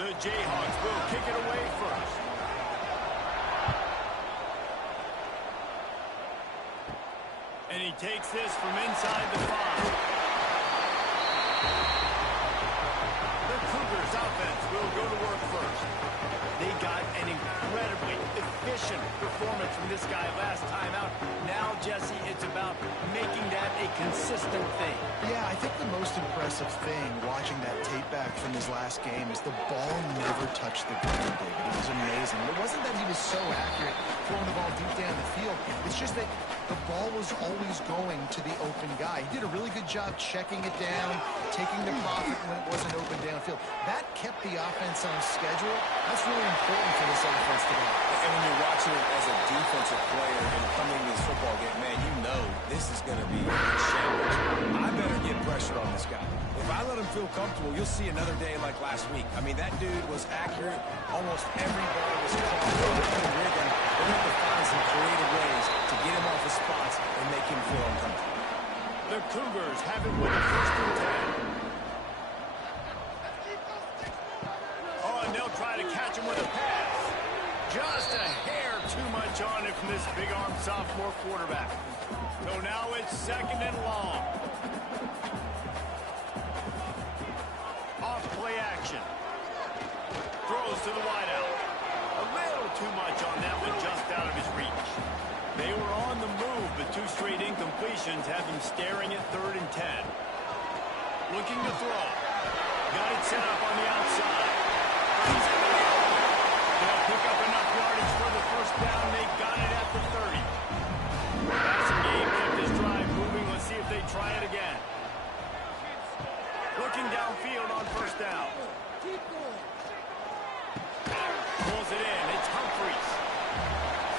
The Jayhawks will kick it away first. And he takes this from inside the 5. The Cougars offense will go to work first. They got an incredibly efficient performance from this guy last time out. Now, Jesse, it's about making that a consistent thing. Yeah, I think the most impressive thing watching that tape back from his last game is the ball never touched the ground, David. It was amazing. It wasn't that he was so accurate throwing the ball deep down the field. It's just that the ball was always going to the open guy. He did a really good job checking it down, taking the profit when it wasn't open downfield. That kept the offense on schedule. That's really important for this offense today. And when you're watching it as a defensive player and coming to this football game, man, you know this is going to be a challenge. I better get pressure on this guy. If I let him feel comfortable, you'll see another day like last week. I mean, that dude was accurate. Almost every ball was caught. They're going to find some creative ways to get him off his spots and make him feel uncomfortable. The Cougars have it with a 1st and 10. Oh, and they'll try to catch him with a pass. Just a hair too much on it from this big-arm sophomore quarterback. So now it's 2nd and long. Off play action. Throws to the wideout. A little too much on that one, just out of his reach. They were on the move, but 2 straight incompletions have them staring at 3rd and 10. Looking to throw. Got it set up on the outside. He's in the open. They'll pick up enough yardage for the 1st down. They got it at the 30. Passing game kept this drive moving. Let's see if they try it again. Looking downfield on 1st down. Pulls it in. It's Humphries.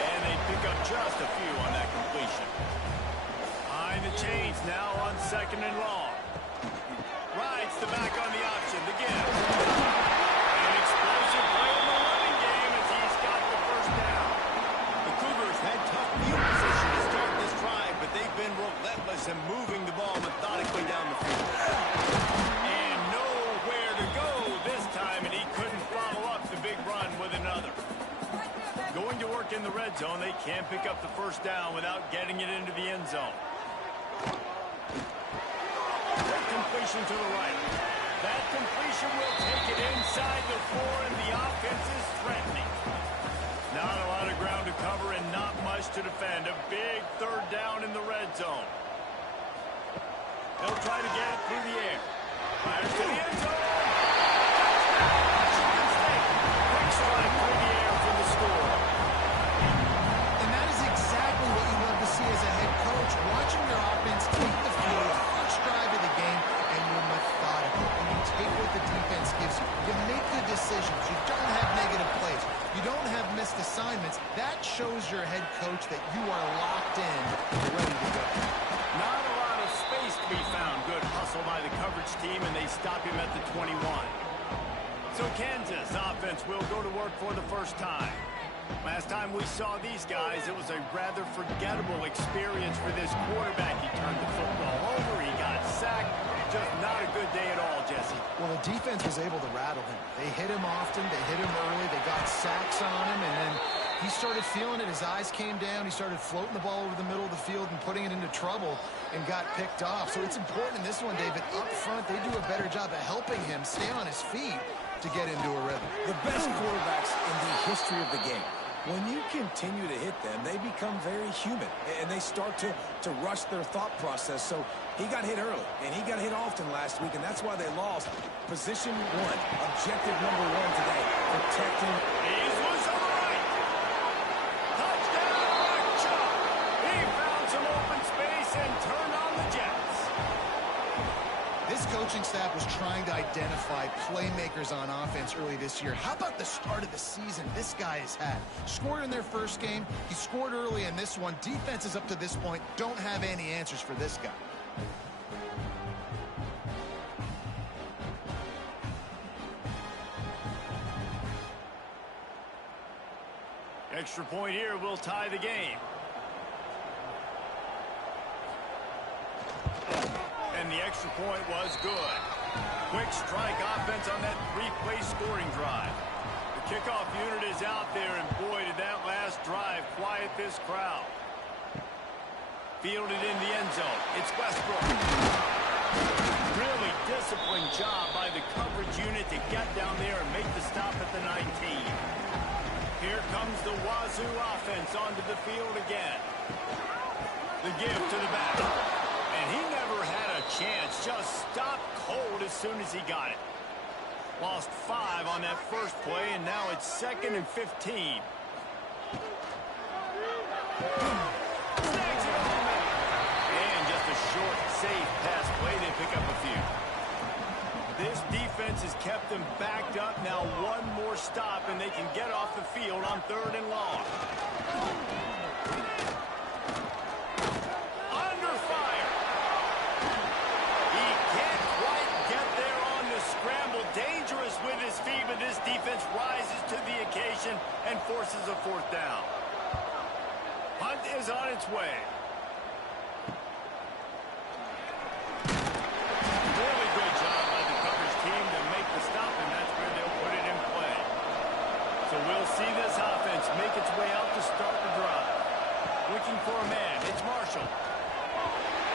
And they pick up just a few on that completion. Behind the chains now on 2nd and long. Rides the back on the option. The give. An explosive play in the running game as he's got the 1st down. The Cougars had tough field position to start this drive, but they've been relentless in moving the ball methodically down the field. And nowhere to go this time, and he couldn't follow up the big run with another. Going to work in the red zone, they can't pick up the 1st down without getting it into the end zone. Quick completion to the right. That completion will take it inside the 4, and the offense is threatening. Not a lot of ground to cover and not much to defend. A big 3rd down in the red zone. They'll try to get it through the air. Fires to the end zone. Quick strike through the air for the score. And that is exactly what you love to see as a head coach. Watching your offense take the field, 1st drive of the game, and you're methodical. And you take what the defense gives you. You make good decisions. You don't have negative plays. You don't have missed assignments. That shows your head coach that you are locked in, ready to go. Not a lot of space to be found. Good hustle by the coverage team, and they stop him at the 21. So Kansas offense will go to work for the 1st time. Last time we saw these guys, it was a rather forgettable experience for this quarterback. He turned the football over. He got sacked. Just not a good day at all, Jesse. Well, the defense was able to rattle him. They hit him often. They hit him early. They got sacks on him, and then he started feeling it. His eyes came down. He started floating the ball over the middle of the field and putting it into trouble and got picked off. So it's important in this one, David. Up front, they do a better job of helping him stay on his feet to get into a rhythm. The best quarterbacks in the history of the game, when you continue to hit them, they become very human, and they start to rush their thought process. So he got hit early, and he got hit often last week, and that's why they lost. Position 1, objective number 1 today, protecting. He's loose on the right. Touchdown, Chuck. He found some open space and turned on the Jets. This coaching staff was trying to identify playmakers on offense early this year. How about the start of the season this guy has had? Scored in their 1st game. He scored early in this one. Defenses up to this point don't have any answers for this guy. Extra point here will tie the game. And the extra point was good. Quick strike offense on that three-play scoring drive. The kickoff unit is out there, and boy, did that last drive quiet this crowd. Fielded in the end zone. It's Westbrook. Really disciplined job by the coverage unit to get down there and make the stop at the 19. Here comes the Wazoo offense onto the field again. The give to the back. And he never had a chance. Just stopped cold as soon as he got it. Lost 5 on that first play, and now it's 2nd and 15. And just a short, safe pass play. They pick up a few. This defense has kept them backed up. Now one more stop, and they can get off the field on 3rd and long. Under fire. He can't quite get there on the scramble. Dangerous with his feet, but this defense rises to the occasion and forces a 4th down. Punt is on its way. Really good job by the coverage team to make the stop, and that's where they'll put it in play. So we'll see this offense make its way out to start the drive. Looking for a man. It's Marshall.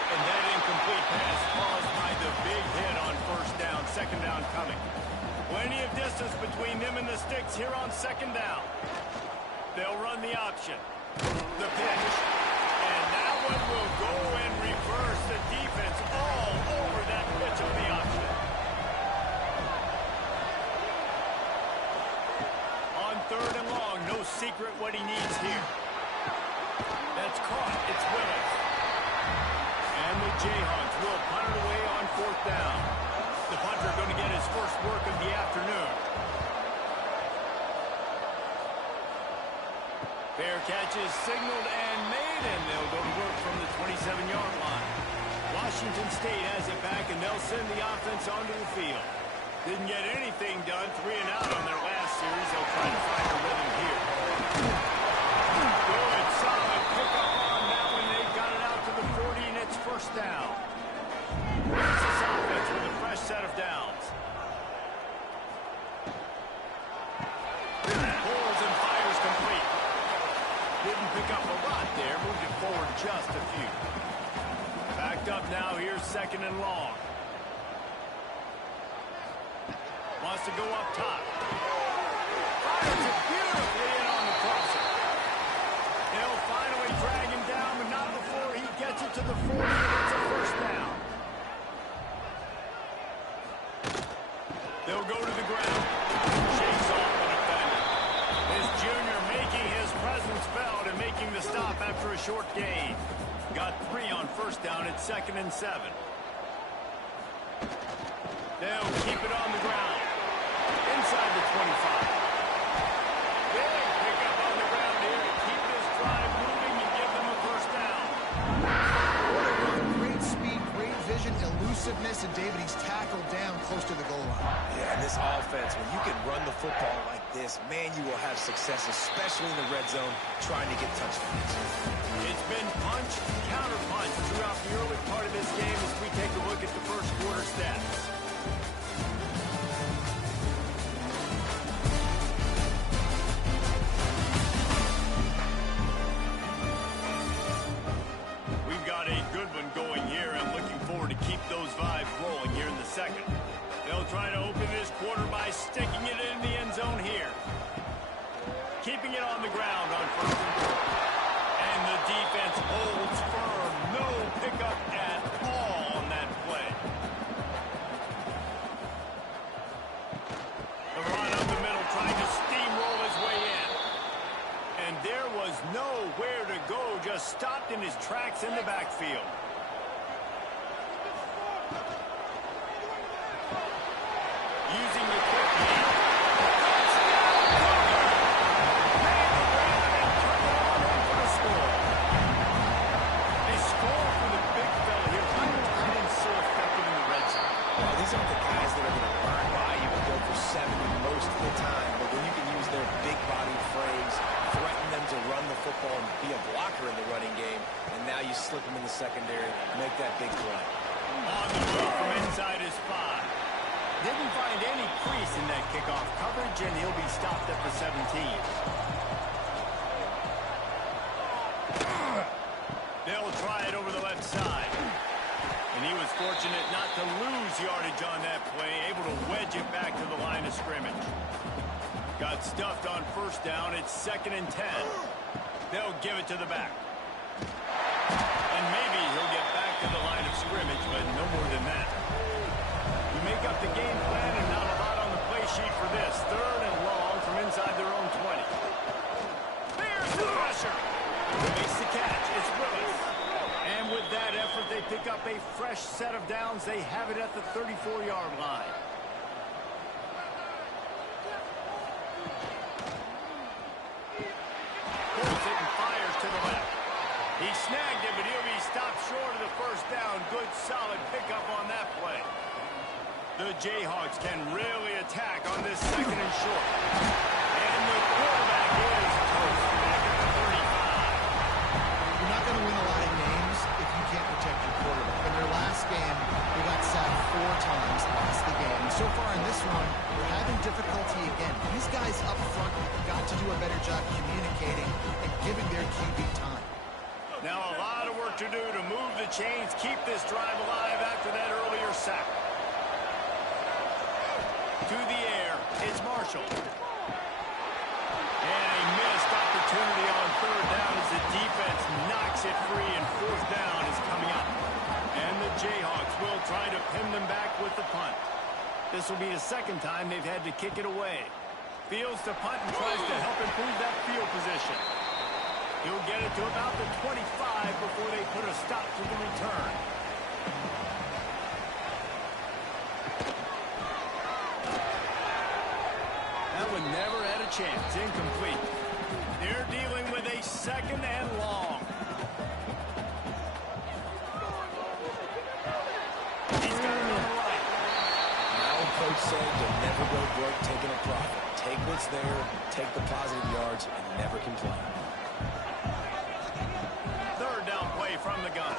And that incomplete pass caused by the big hit on 1st down. 2nd down coming. Plenty of distance between them and the sticks here on 2nd down. They'll run the option. The pitch. And that one will go and reverse the defense all over that pitch of the option. On 3rd and long, no secret what he needs here. That's caught. It's Willis. And the Jayhawks will punt it away on 4th down. The punter going to get his first work of the afternoon. Fair catch is signaled and made, and they'll go to work from the 27-yard line. Washington State has it back, and they'll send the offense onto the field. Didn't get anything done, 3 and out on their last series. They'll try to find a rhythm here. Good, solid pickup on that one. They've got it out to the 40, and it's 1st down. This offense with a fresh set of downs. Pulls and fires complete. Didn't pick up a lot there. Moved it forward just a few. Backed up now. Here's 2nd and long. Wants to go up top. Fires it beautifully in on the crosser. They'll finally drag him down, but not before he gets it to the 40, and it's a 1st down. They'll go to the ground. Shakes off the defender. This junior making his presence felt and making the stop after a short gain. Got 3 on 1st down at 2nd and 7. They'll keep it on the ground. Inside the 25. Big pickup on the ground here to keep this drive moving and give them a 1st down. What a run. Great speed, great vision, elusiveness, and David, he's tackled down close to the goal line. Yeah, and this offense, when you can run the football like this, man, you will have success, especially in the red zone, trying to get touchdowns. It's been punch, counter-punch throughout the early part of this game as we take a look at the 1st quarter stats. We've got a good one going here and looking forward to keep those vibes rolling here in the 2nd. They'll try to open this quarter by sticking it in the end zone here. Keeping it on the ground on 1st and 4. And the defense holds firm. No pickup at all on that play. The run up the middle trying to steamroll his way in. And there was nowhere to go. Just stopped in his tracks in the backfield. Using the quick hand. They score for the big fella here. Tight end so effective in the red zone. Well, these aren't the guys that are going to burn by you and go for 70 most of the time. But when you can use their big body frames, threaten them to run the football and be a blocker in the running game, and now you slip them in the secondary, make that big play. On the move from inside his 5. Didn't find any crease in that kickoff coverage, and he'll be stopped at the 17. They'll try it over the left side. And he was fortunate not to lose yardage on that play, able to wedge it back to the line of scrimmage. Got stuffed on first down. It's 2nd and 10. They'll give it to the back. And maybe he'll get back to the line of scrimmage, but no more than that. You make up the game plan and not a lot on the play sheet for this. 3rd and long from inside their own 20. There's the pressure. Makes the catch. It's Willis. And with that effort, they pick up a fresh set of downs. They have it at the 34-yard line. Pulls it and fires to the left. He snagged it, but he'll be stopped short of the first down. Good, solid pickup on that play. The Jayhawks can really attack on this 2nd and short. And the quarterback is toast back at the 35. You're not going to win a lot of games if you can't protect your quarterback. In their last game, they got sacked 4 times, lost the game. And so far in this one, they're having difficulty again. These guys up front have got to do a better job communicating and giving their QB time. Now a lot of work to do to move the chains, keep this drive alive after that earlier sack. To the air, it's Marshall. And a missed opportunity on 3rd down as the defense knocks it free, and 4th down is coming up. And the Jayhawks will try to pin them back with the punt. This will be the 2nd time they've had to kick it away. Fields to punt and tries to help improve that field position. He'll get it to about the 25 before they put a stop to the return. That one never had a chance. Incomplete. They're dealing with a 2nd and long. He's got it on the right. Now, coach said you'll never go broke taking a profit. Take what's there, take the positive yards, and never complain. 3rd down play from the gun.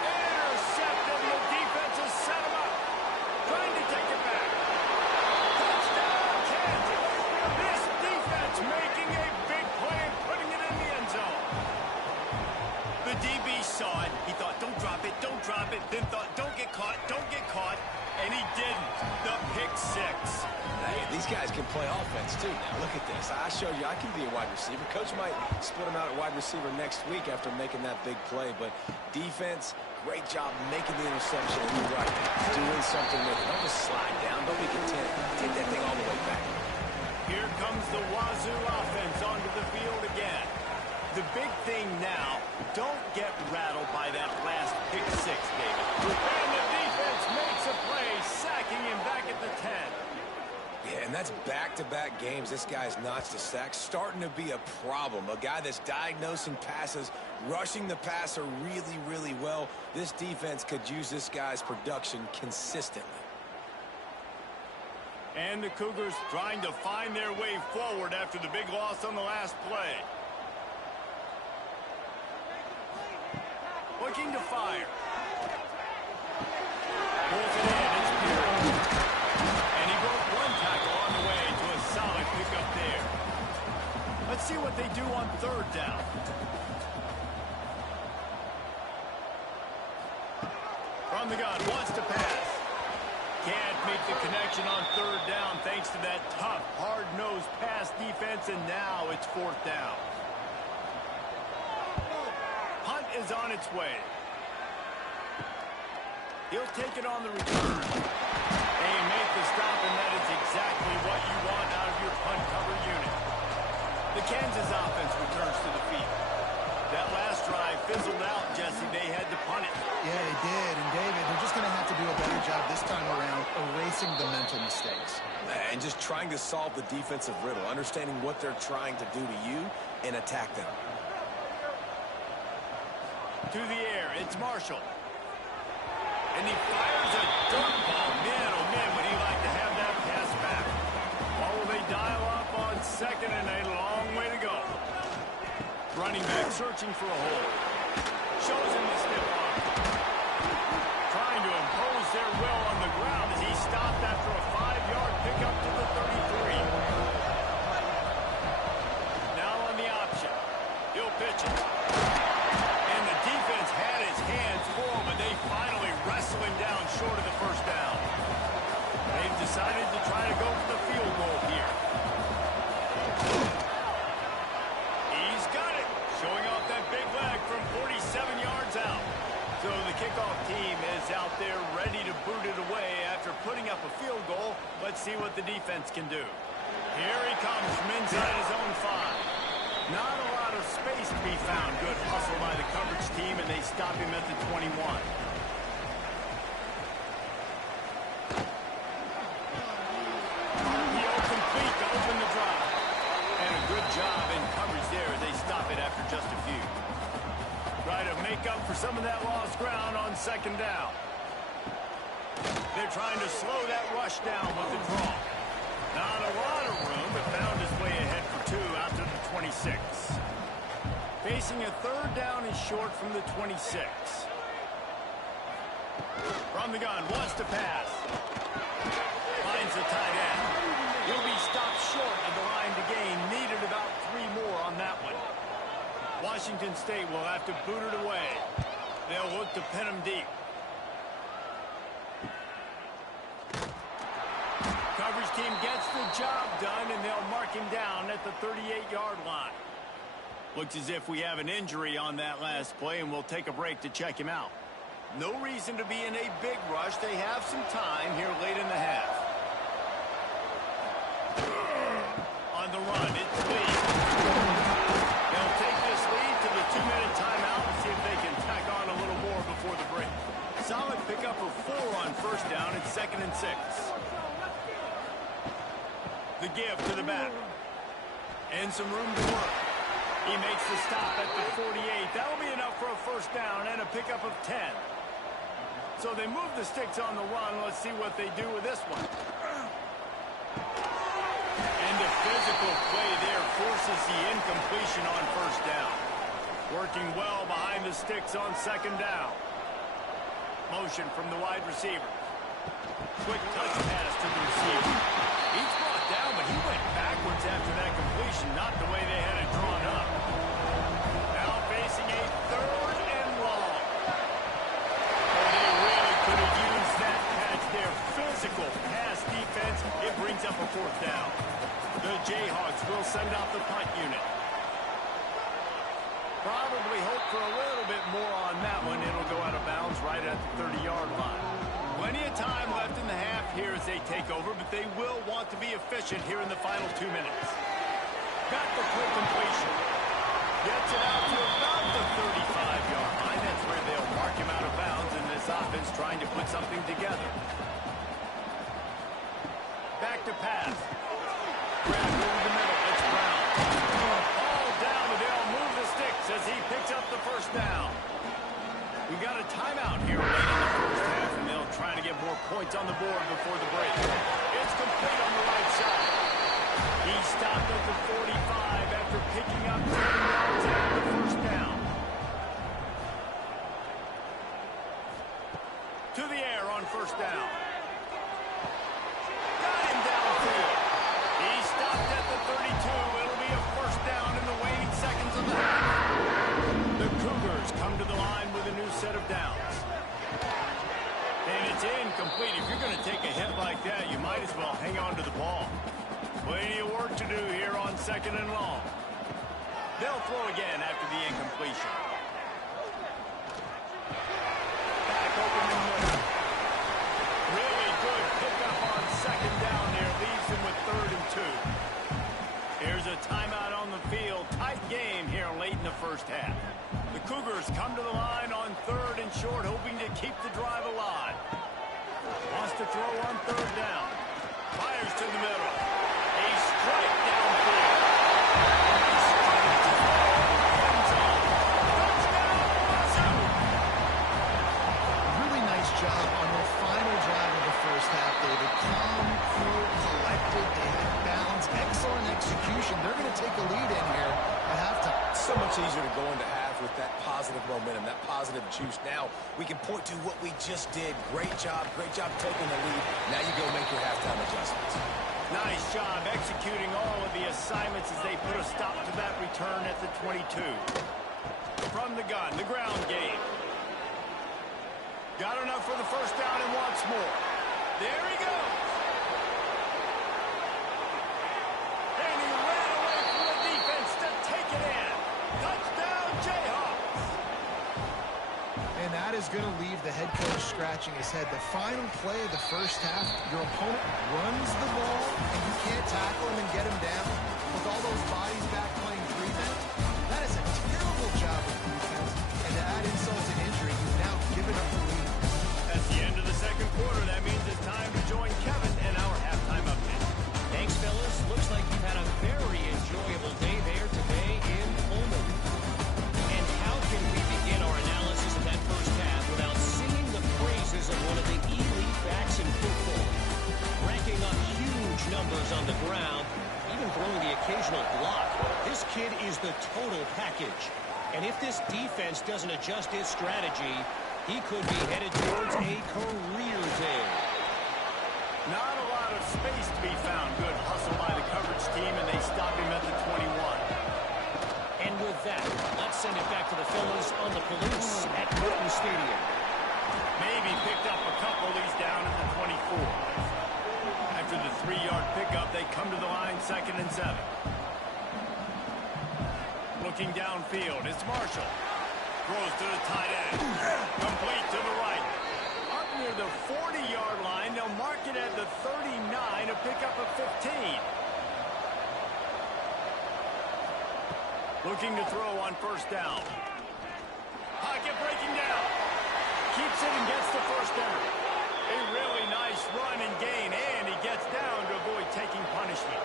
Intercepted. The defense has set him up. Trying to take it back. Touchdown, Kansas. This defense making a big play and putting it in the end zone. The DB saw it. He thought, don't drop it, don't drop it. Then thought, don't get caught, don't get caught. And he didn't. The pick 6. Hey, these guys can play offense, too. Now, look at this. I showed you I can be a wide receiver. Coach might split him out at wide receiver next week after making that big play. But defense, great job making the interception. And you're right, doing something with it. Don't just slide down. Don't be content. Take that thing all the way back. Here comes the Wazoo offense onto the field again. The big thing now, don't get rattled by that last pick 6, David. And the defense makes a play, sacking him back at the 10. Yeah, and that's back-to-back games. This guy's notched a sack, starting to be a problem. A guy that's diagnosing passes, rushing the passer really, really well. This defense could use this guy's production consistently. And the Cougars trying to find their way forward after the big loss on the last play. Looking to fire. Pulls it in. It's Pierce. And he broke 1 tackle on the way to a solid pickup there. Let's see what they do on 3rd down. From the gun, wants to pass. Can't make the connection on 3rd down thanks to that tough, hard-nosed pass defense, and now it's 4th down. Punt is on its way. He'll take it on the return. They make the stop, and that is exactly what you want out of your punt cover unit. The Kansas offense returns to the field. That last drive fizzled out, Jesse. They had to punt it. Yeah, they did. And, David, they're just going to have to do a better job this time around erasing the mental mistakes. And just trying to solve the defensive riddle, understanding what they're trying to do to you and attack them. To the air, it's Marshall. And he fires a dirt ball. Man, oh man, would he like to have that pass back. Or will they dial up on 2nd and a long way to go? Running back searching for a hole. Shows him the stiff arm. trying to impose their will on the ground as he stopped after a 5-yard pickup to the 33. Now on the option. He'll pitch it. And the defense had his hands full, but they finally wrestle him down short of the first down. They've decided to try to go for the field goal here. He's got it. Showing off that big leg from 47 yards out. So the kickoff team is out there ready to boot it away after putting up a field goal. Let's see what the defense can do. Here he comes from inside his own 5. Not a lot of space to be found. Good hustle by the coverage team, and they stop him at the 21. RPO complete to open the drive. And a good job in coverage there as they stop it after just a few. Try to make up for some of that lost ground on second down. They're trying to slow that rush down with the draw. Not a lot of room, but found his way ahead for 2 out to the 26. Facing a third down and short from the 26. From the gun, wants to pass. Finds the tight end. He'll be stopped short of the line to gain. Needed about 3 more on that one. Washington State will have to boot it away. They'll look to pin him deep. Coverage team gets the job done, and they'll mark him down at the 38-yard line. Looks as if we have an injury on that last play, and we'll take a break to check him out. No reason to be in a big rush. They have some time here late in the half. On the run, it's Lee. They'll take this lead to the 2-minute timeout and see if they can tack on a little more before the break. Solid pickup of 4 on first down and 2nd and 6. The give to the back. And some room to work. He makes the stop at the 48. That'll be enough for a first down and a pickup of 10. So they move the sticks on the run. Let's see what they do with this one. And the physical play there forces the incompletion on first down. Working well behind the sticks on second down. Motion from the wide receiver. Quick touch pass to the receiver. He's brought down, but he went backwards after that completion, not the way they had it drawn up. Now facing a 3rd and long. Oh, they really could have used that catch there. Physical pass defense. It brings up a 4th down. The Jayhawks will send out the punt unit. Probably hope for a little bit more on that one. It'll go out of bounds right at the 30-yard line. Plenty of time left in the half here as they take over, but they will want to be efficient here in the final 2 minutes. Got the quick completion. Gets it out to about the 35-yard line. That's where they'll mark him out of bounds, and this offense trying to put something together. Back to pass. Grab over the middle. It's Brown. All down, but they'll move the sticks as he picks up the first down. We've got a timeout here late in the first half, and they'll try to get more points on the board before the break. It's complete on the right side. He stopped at the 45 after picking up 10 yards after the first down. To the air on first down. Got him downfield. He stopped at the 32. It'll be a first down in the waning seconds of the half. The Cougars come to the line with a new set of downs. And it's incomplete. If you're going to take a hit like that, you might as well hang on to the ball. Plenty of work to do here on 2nd and long. They'll throw again after the incompletion. Back open in the middle. Really good pickup on 2nd down there. Leaves him with 3rd and 2. Here's a timeout on the field. Tight game here late in the first half. The Cougars come to the line on 3rd and short, hoping to keep the drive alive. Wants to throw on 3rd down. Fires to the middle. A strike downfield. Strike to the end zone. Touchdown, Wazoo! Really nice job on their final drive of the first half, David. Calm, cool, collected, they had balance, excellent execution. They're going to take a lead in here at halftime. So much easier to go into half with that positive momentum, that positive juice. Now we can point to what we just did. Great job taking the lead. Now you go make your halftime adjustments. Nice job executing all of the assignments as they put a stop to that return at the 22. From the gun, the ground game. Got enough for the first down and wants more. There he goes. And he ran away from the defense to take it in. Touchdown, Jayhawks. And that is going to leave the head coach scratching his head. The final play of the first half, your opponent runs the ball, and you can't tackle him and get him down with all those bodies back playing prevent. That is a terrible job of defense. And to add insult to injury, you've now given up the lead. That's the end of the second quarter. That means it's time to join Kevin in our halftime update. Thanks, fellas. Looks like you've had a very enjoyable day there today in Pullman. And how can we begin our analysis of that first half without singing the praises of one of the elite backs in football? Racking up huge numbers on the ground, even throwing the occasional block. This kid is the total package. And if this defense doesn't adjust its strategy, he could be headed towards a career day. Not a lot of space to be found. Good hustle by the coverage team, and they stop him at the 21. And with that, let's send it back to the fellas on the Palouse at Norton Stadium. Maybe picked up a couple. He's down at the 24. After the 3-yard pickup, they come to the line, 2nd and 7. Looking downfield, it's Marshall. Throws to the tight end. Complete to the right. Up near the 40-yard line, they'll mark it at the 39, a pickup of 15. Looking to throw on first down. Pocket breaking down. Keeps it and gets the first down. A really nice run and gain, and he gets down to avoid taking punishment.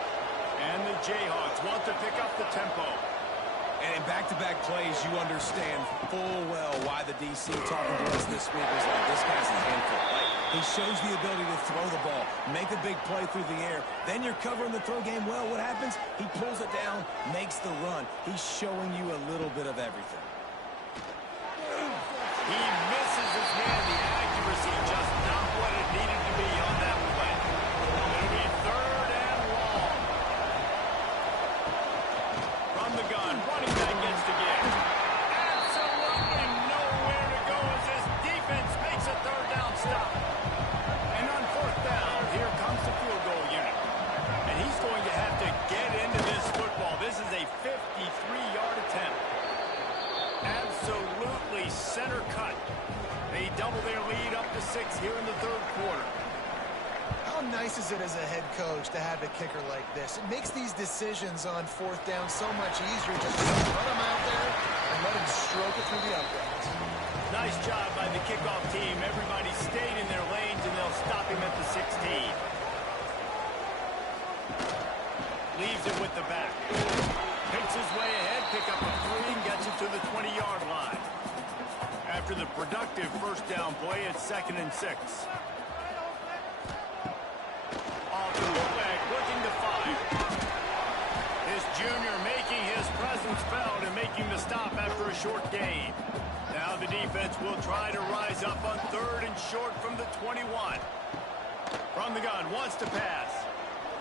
And the Jayhawks want to pick up the tempo. And in back-to-back plays, you understand full well why the DC talking to us this week was like, this guy's a handful. Right? He shows the ability to throw the ball, make a big play through the air. Then you're covering the throw game well. What happens? He pulls it down, makes the run. He's showing you a little bit of everything. He misses his man. The accuracy just not what it needed to be on that play. It'll be 3rd and long. From the gun, running back gets the give. Absolutely nowhere to go as this defense makes a 3rd down stop. And on 4th down, here comes the field goal unit. And he's going to have to get into this football. This is a 53-yard attempt. Absolutely center cut. They double their lead up to 6 here in the 3rd quarter. How nice is it as a head coach to have a kicker like this? It makes these decisions on 4th down so much easier. Just run him out there and let him stroke it through the uprights. Nice job by the kickoff team. Everybody stayed in their lanes, and they'll stop him at the 16. Leaves it with the back. Picks his way ahead, pick up a 3, and gets it to the 20-yard line. After the productive first down play, it's 2nd and 6. Off the fullback, looking to fire. This junior making his presence felt and making the stop after a short gain. Now the defense will try to rise up on 3rd and short from the 21. From the gun, wants to pass.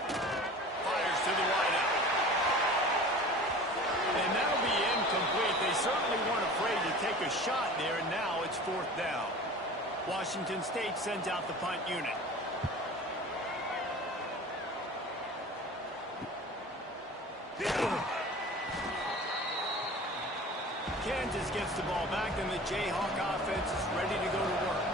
Fires to the wideout. And that'll be incomplete. They certainly weren't afraid to take a shot there, and now it's 4th down. Washington State sends out the punt unit. Kansas gets the ball back, and the Jayhawk offense is ready to go to work.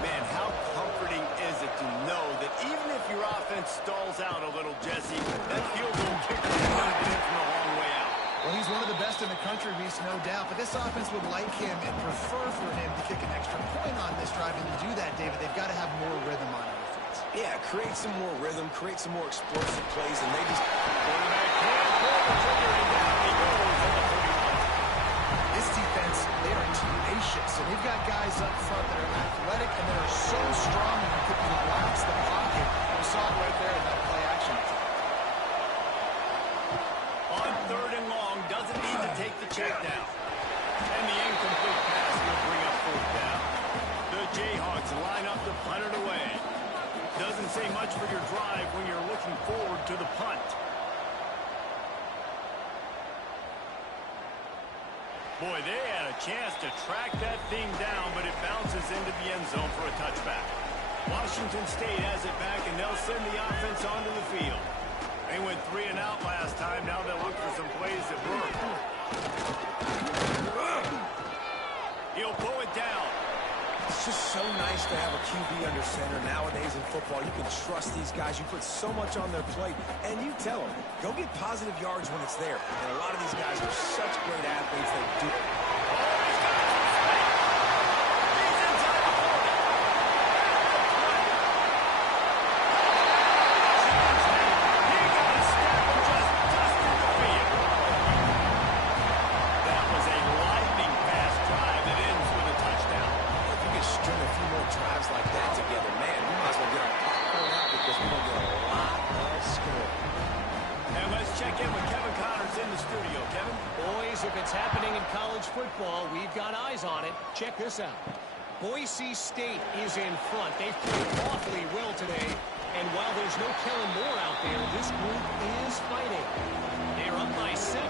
Man, how comforting is it to know that even if your offense stalls out a little, Jesse, that field goal kicker is going to get in from a long way out. Well, he's one of the best in the country, Reese, no doubt. But this offense would like him and prefer for him to kick an extra point on this drive. And to do that, David, they've got to have more rhythm on offense. Yeah, create some more rhythm, create some more explosive plays, and maybe... Quarterback can't pull the trigger, and down he goes at the 31. This defense, they are tenacious. And they've got guys up front that are athletic and that are so strong and can relax the pocket. We saw it right there in that play action. On 3rd and long, doesn't need to take the check down. And the incomplete pass will bring up fourth down. The Jayhawks line up to punt it away. Doesn't say much for your drive when you're looking forward to the punt. Boy, they had a chance to track that thing down, but it bounces into the end zone for a touchback. Washington State has it back, and they'll send the offense onto the field. They went 3 and out last time. Now they look for some plays that work. He'll pull it down. It's just so nice to have a QB under center. Nowadays in football, you can trust these guys. You put so much on their plate, and you tell them, go get positive yards when it's there. And a lot of these guys are such great athletes that do it. Check this out. Boise State is in front. They've played awfully well today. And while there's no Kellen Moore out there, this group is fighting. They're up by 7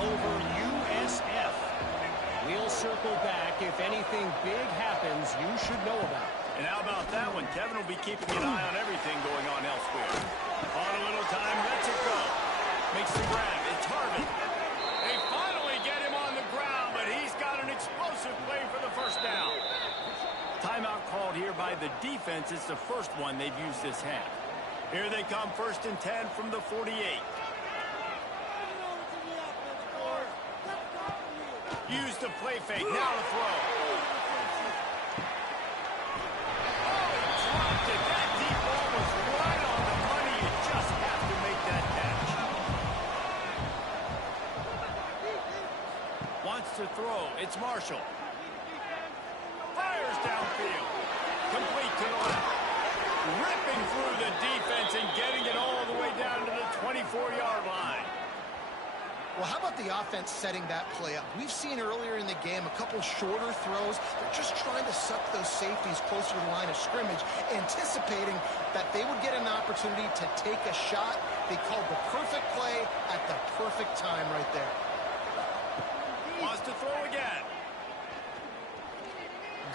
over USF. We'll circle back. If anything big happens, you should know about it. And how about that one? Kevin will be keeping an eye on everything going on elsewhere. On a little time, lets it go. Makes the grab. It's Harvin. They finally get him on the ground, but he's got an explosive play for the first down. Timeout called here by the defense. It's the first one they've used this half. Here they come, 1st and 10 from the 48. Use the play fake. Now the throw. Oh, he dropped it. That deep ball was right on the money. You just have to make that catch. Wants to throw. It's Marshall. Fires downfield. Complete to the left. Ripping through the defense and getting it all the way down to the 24-yard line. Well, how about the offense setting that play up? We've seen earlier in the game a couple shorter throws. They're just trying to suck those safeties closer to the line of scrimmage, anticipating that they would get an opportunity to take a shot. They called the perfect play at the perfect time right there. Wants to throw again.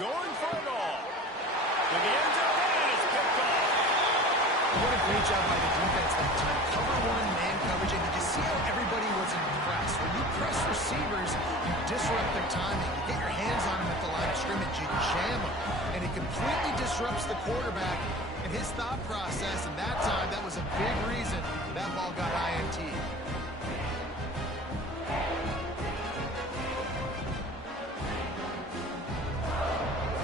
Going for it all. To the end zone, and it's picked off. What a great job by the defense that time. Cover one, man coverage, and did you see how everybody was impressed? When you press receivers, you disrupt their timing. You get your hands on them at the line of scrimmage, you jam them, and it completely disrupts the quarterback and his thought process, and that time, that was a big reason that ball got INT.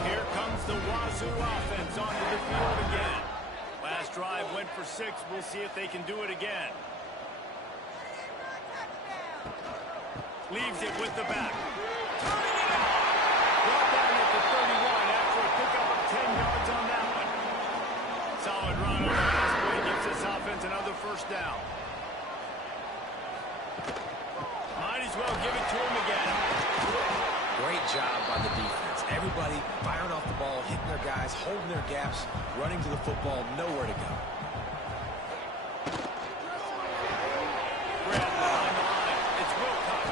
Here comes the Wazoo offense onto the field again. Last drive went for 6. We'll see if they can do it again. Leaves it with the back. Turning it out. Brought down at the 31 after a pickup of 10 yards on that one. Solid run on the last play. Gives this offense another first down. Might as well give it to him again. Great job by the defense. Everybody firing off the ball, hitting their guys, holding their gaps, running to the football, nowhere to go. Grab behind the line. It's Wilcox.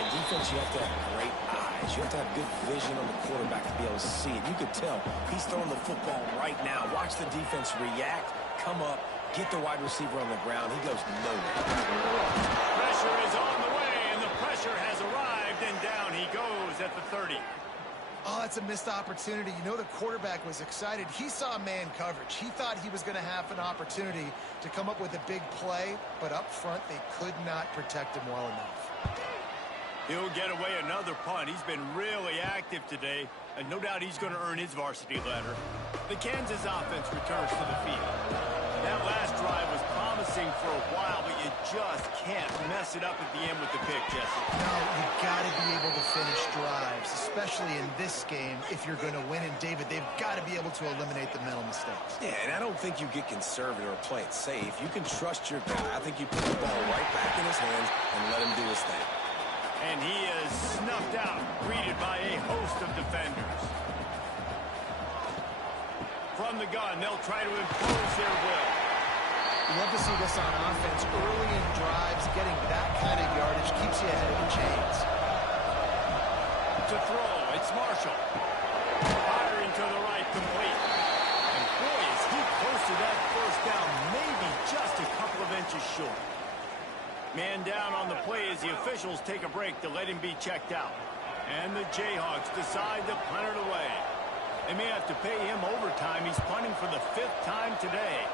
In defense, you have to have great eyes. You have to have good vision on the quarterback to be able to see it. You could tell he's throwing the football right now. Watch the defense react, come up, get the wide receiver on the ground. He goes nowhere. Pressure is on the way, and the pressure has arrived, and down he goes at the 30. Oh, that's a missed opportunity. You know the quarterback was excited. He saw man coverage. He thought he was going to have an opportunity to come up with a big play, but up front they could not protect him well enough. He'll get away another punt. He's been really active today, and no doubt he's going to earn his varsity letter. The Kansas offense returns to the field. That last drive was promising for a while, but you just can't mess it up at the end with the pick, Jesse. No, you got to be able to finish drives, especially in this game if you're going to win. And, David, they've got to be able to eliminate the mental mistakes. Yeah, and I don't think you get conservative or play it safe. You can trust your guy. I think you put the ball right back in his hands and let him do his thing. And he is snuffed out, greeted by a host of defenders. From the gun, they'll try to impose their will. You love to see this on offense early in drives. Getting that kind of yardage keeps you ahead of the chains. To throw, it's Marshall. Firing to the right, complete. And boy, is he close to that first down, maybe just a couple of inches short. Man down on the play as the officials take a break to let him be checked out. And the Jayhawks decide to punt it away. They may have to pay him overtime. He's punting for the 5th time today.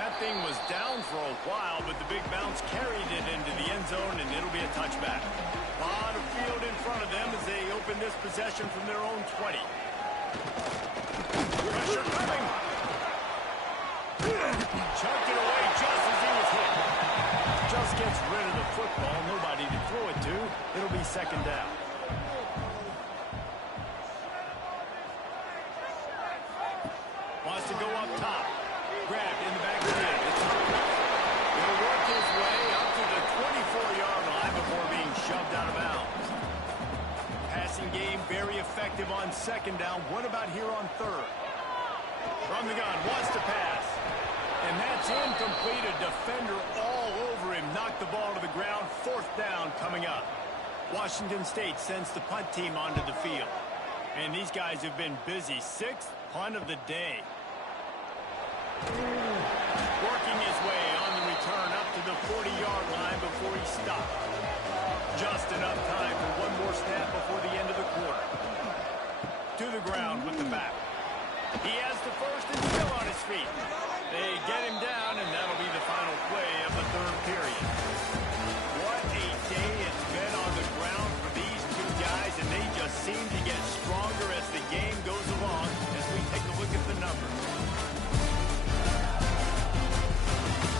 That thing was down for a while, but the big bounce carried it into the end zone, and it'll be a touchback. A lot of field in front of them as they open this possession from their own 20. Pressure coming. Chucked it away just as he was hit. Just gets rid of the football. Nobody to throw it to. It'll be second down. Wants to go up top. Grabbed in the back of the end. It's he'll work his way up to the 24-yard line before being shoved out of bounds. Passing game very effective on second down. What about here on third? From the gun, wants to pass. And that's incomplete. A defender all over him. Knocked the ball to the ground. 4th down coming up. Washington State sends the punt team onto the field. And these guys have been busy. 6th punt of the day. Working his way on the return up to the 40-yard line before he stopped. Just enough time for one more snap before the end of the quarter. To the ground with the back. He has the first and still on his feet. They get him down, and that'll be the final play of the 3rd period. What a day it's been on the ground for these two guys, and they just seem to get stronger as the game goes along as we take a look at the numbers.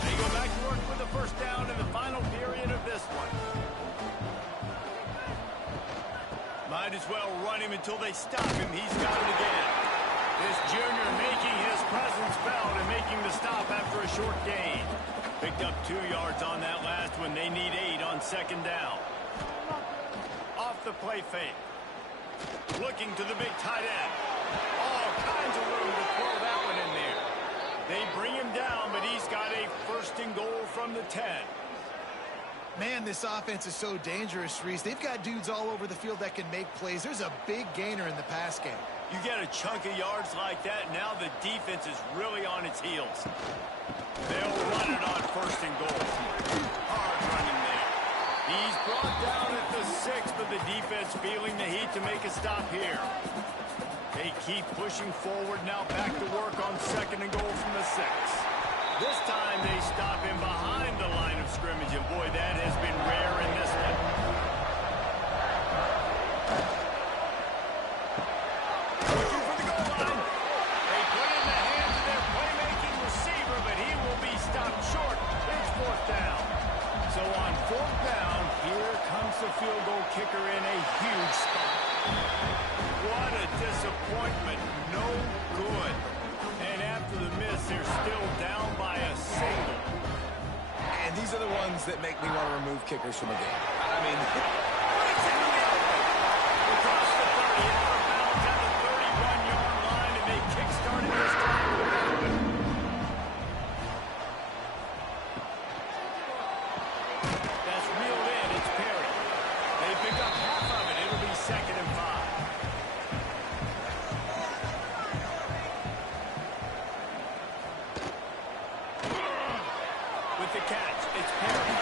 They go back to work with the first down in the final period of this one. Might as well run him until they stop him. He's got it again. This junior making his presence felt and making the stop after a short gain. Picked up 2 yards on that last one. They need 8 on second down. Off the play fake. Looking to the big tight end. All kinds of room to throw that one in there. They bring him down, but he's got a 1st and goal from the 10. Man, this offense is so dangerous, Reese. They've got dudes all over the field that can make plays. There's a big gainer in the pass game. You get a chunk of yards like that, now the defense is really on its heels. They'll run it on 1st and goal. Hard running there. He's brought down at the 6, but the defense feeling the heat to make a stop here. They keep pushing forward now, back to work on 2nd and goal from the 6. This time they stop him behind the line of scrimmage, and boy, that has been rare in this one. Looking for the goal line. They put it in the hands of their playmaking receiver, but he will be stopped short. It's 4th down. So on 4th down, here comes the field goal kicker in a huge spot. What a disappointment. No good. And after the miss, they're still down by a single. And these are the ones that make me want to remove kickers from the game. I mean, across the 30, out of bounds at the 31-yard line, and they kick-started this time with that one. That's reeled in. It's Perry. They pick up half of it. It'll be 2nd and 5. With the catch, it's Perry.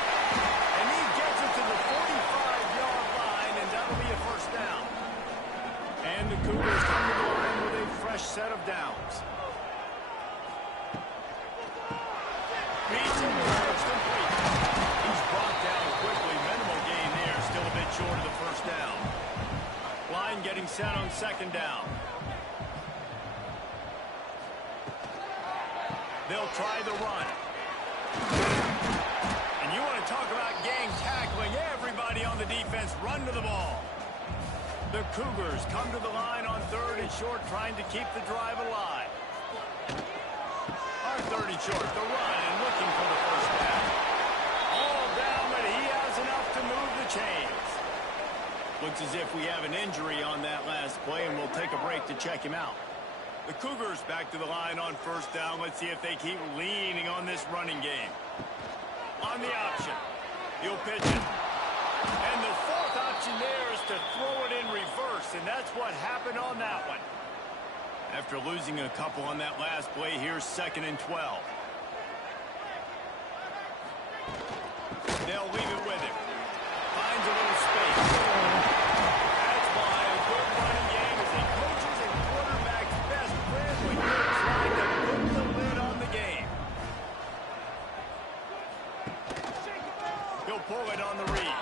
And he gets it to the 45-yard line, and that'll be a 1st down. And the Cougars come to the line with a fresh set of downs. Beats him, first complete. He's brought down quickly. Minimal gain there, still a bit short of the 1st down. Line getting set on 2nd down. They'll try the run. And you want to talk about gang tackling. Everybody on the defense run to the ball. The Cougars come to the line on 3rd and short, trying to keep the drive alive. On 3rd and short, the run, and looking for the 1st down. All Looks as if we have an injury on that last play, and we'll take a break to check him out. The Cougars back to the line on first down. Let's see if they keep leaning on this running game. On the option, he'll pitch it. And the fourth option there is to throw it in reverse, and that's what happened on that one. After losing a couple on that last play, here's 2nd and 12. They'll leave it with him. Finds a little space. That's why a good running game is a coach's and quarterback's best friend when you're trying to put the lid on the game. He'll pull it on the read.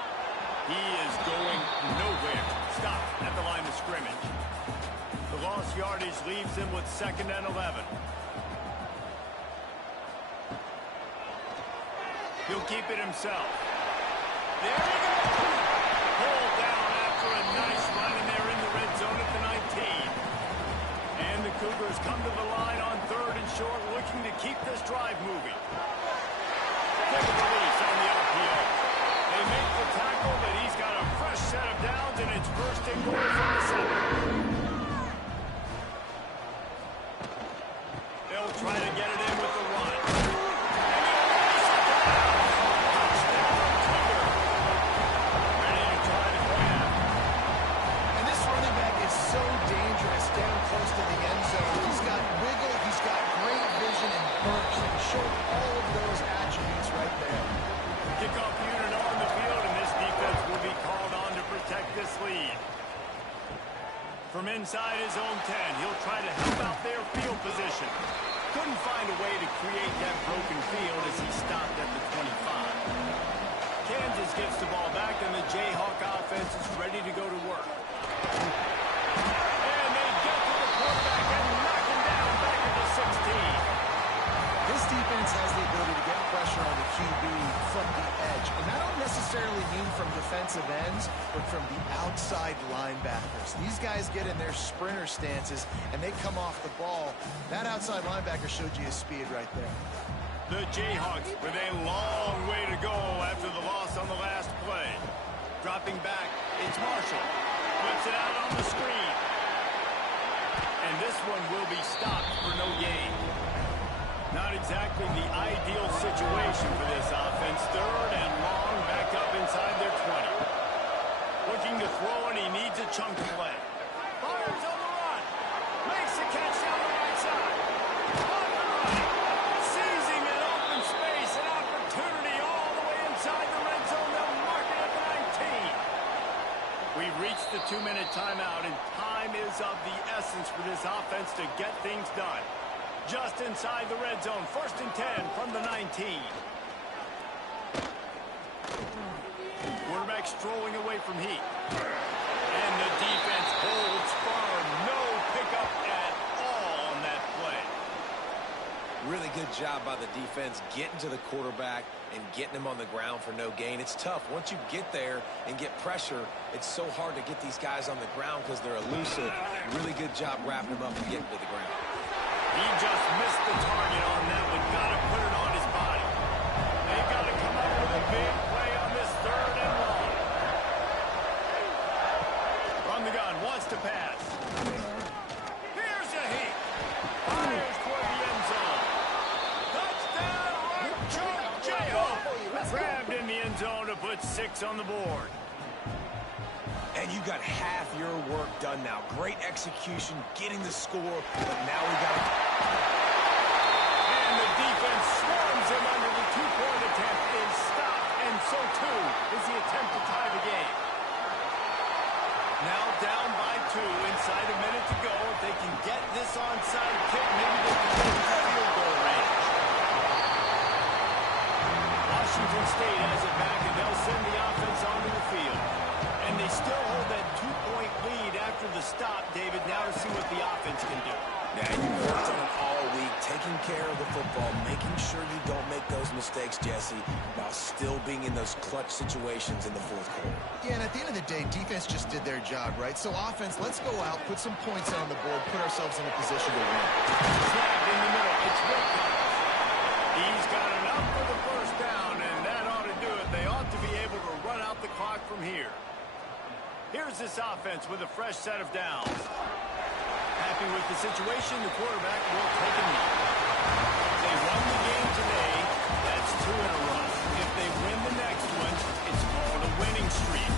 He is going nowhere. Stop at the line of scrimmage. The lost yardage leaves him with 2nd and 11. He'll keep it himself. There he goes. Pulled down after a nice run, and they're in the red zone at the 19. And the Cougars come to the line on 3rd and short, looking to keep this drive moving. Quick release on the RPO. They make the tackle, but he's got a fresh set of downs, and it's 1st and goal from the 7. They'll try to get it in with the run. Close to the end zone. He's got wiggle, he's got great vision and burst, and showed all of those attributes right there. Kickoff unit on the field, and this defense will be called on to protect this lead. From inside his own 10, he'll try to help out their field position. Couldn't find a way to create that broken field as he stopped at the 25. Kansas gets the ball back, and the Jayhawk offense is ready to go to work. This defense has the ability to get pressure on the QB from the edge. And that don't necessarily mean from defensive ends, but from the outside linebackers. These guys get in their sprinter stances, and they come off the ball. That outside linebacker showed you his speed right there. The Jayhawks with a long way to go after the loss on the last play. Dropping back, it's Marshall. Puts it out on the screen. And this one will be stopped for no gain. Not exactly the ideal situation for this offense. 3rd and long, back up inside their 20. Looking to throw, and he needs a chunk play. Fires on the run. Makes the catch down the right side. On the right. Seizing an open space, an opportunity all the way inside the red zone. They'll mark it at the 19. We've reached the 2-minute timeout, and time is of the essence for this offense to get things done. Just inside the red zone, 1st and 10 from the 19. Quarterback strolling away from heat. And the defense holds firm. No pickup at all on that play. Really good job by the defense getting to the quarterback and getting him on the ground for no gain. It's tough. Once you get there and get pressure, it's so hard to get these guys on the ground because they're elusive. Really good job wrapping them up and getting to the ground. He just missed the target on that one. Got to put it on his body. They've got to come up with a big play on this 3rd and long. From the gun, wants to pass. Here's a heat. Fires toward the end zone. Touchdown, Jayhawk. Grabbed in the end zone to put 6 on the board. And you got half your work done now. Great execution, getting the score, but now we got to... And the defense swarms him under the 2-point attempt is stopped, and so too is the attempt to tie the game. Now down by 2, inside a minute to go. If they can get this onside kick, maybe they can get to field goal range. Washington State has it back, and they'll send the offense onto the field. And they still hold that 2-point lead after the stop, David. Now to see what the offense can do. Yeah, you've worked on it all week, taking care of the football, making sure you don't make those mistakes, Jesse, while still being in those clutch situations in the 4th quarter. Yeah, and at the end of the day, defense just did their job, right? So offense, let's go out, put some points on the board, put ourselves in a position to win. Snap in the middle. It's Wilcox. He's got enough for the 1st down, and that ought to do it. They ought to be able to run out the clock from here. Here's this offense with a fresh set of downs. Happy with the situation, the quarterback will take a knee. They won the game today. That's 2 in a row. If they win the next one, it's called a winning streak.